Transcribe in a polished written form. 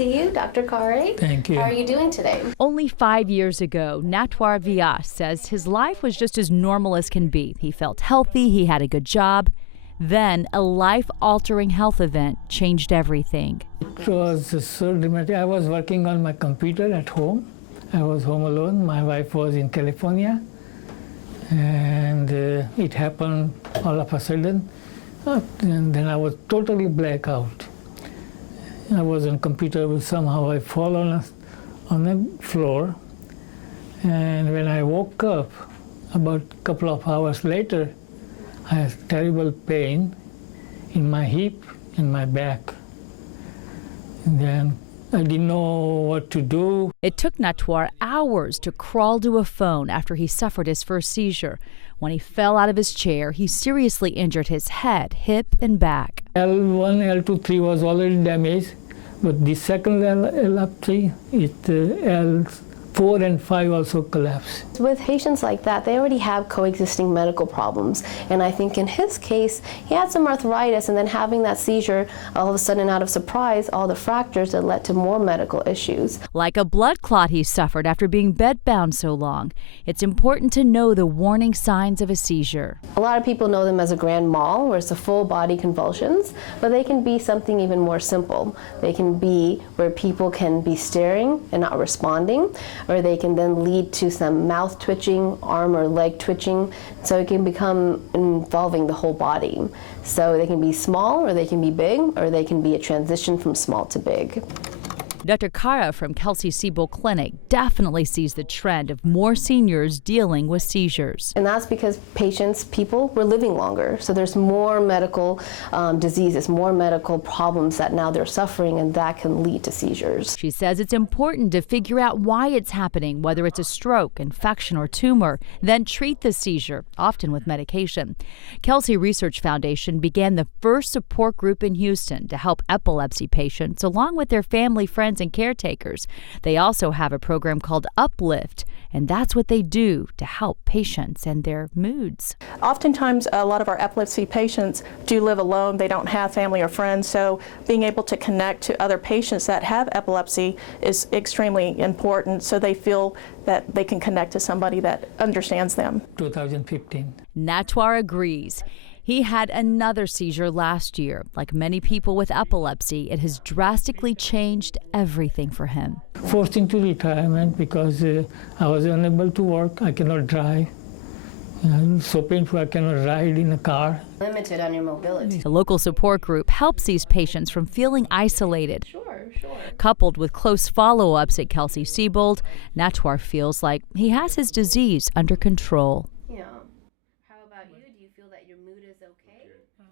see you, Dr. Kare. Thank you. How are you doing today? Only 5 years ago, Natwar Vyas says his life was just as normal as can be. He felt healthy, he had a good job. Then a life-altering health event changed everything. It was so dramatic. I was working on my computer at home. I was home alone. My wife was in California. And it happened all of a sudden. And then I was totally black out. I was on computer, but somehow I fall on the floor. And when I woke up, about a couple of hours later, I had terrible pain in my hip and my back. And then I didn't know what to do. It took Natwar hours to crawl to a phone after he suffered his first seizure. When he fell out of his chair, he seriously injured his head, hip, and back. L1, L2, 3 was already damaged, but the second epilepsy, L4 and 5 also collapsed. With patients like that, they already have coexisting medical problems. And I think in his case, he had some arthritis, and then having that seizure, all of a sudden out of surprise, all the fractures that led to more medical issues. Like a blood clot he suffered after being bedbound so long. It's important to know the warning signs of a seizure. A lot of people know them as a grand mal, where it's the full body convulsions, but they can be something even more simple. They can be where people can be staring and not responding, or they can then lead to some mouth twitching, arm or leg twitching, so it can become involving the whole body. So they can be small, or they can be big, or they can be a transition from small to big. Dr. Kara from Kelsey Seybold Clinic definitely sees the trend of more seniors dealing with seizures. And that's because people were living longer. So there's more medical diseases, more medical problems that now they're suffering, and that can lead to seizures. She says it's important to figure out why it's happening, whether it's a stroke, infection, or tumor, then treat the seizure, often with medication. Kelsey Research Foundation began the first support group in Houston to help epilepsy patients along with their family, friends, and caretakers. They also have a program called Uplift, and that's what they do to help patients and their moods. Oftentimes, a lot of our epilepsy patients do live alone. They don't have family or friends, so being able to connect to other patients that have epilepsy is extremely important, so they feel that they can connect to somebody that understands them. 2015. Natwar agrees. He had another seizure last year. Like many people with epilepsy, it has drastically changed everything for him. Forced into retirement because I was unable to work. I cannot drive. So painful, I cannot ride in a car. Limited on your mobility. The local support group helps these patients from feeling isolated. Sure. Coupled with close follow-ups at Kelsey Seybold, Natwar feels like he has his disease under control. Yeah. How about you? Do you feel that your mood is okay?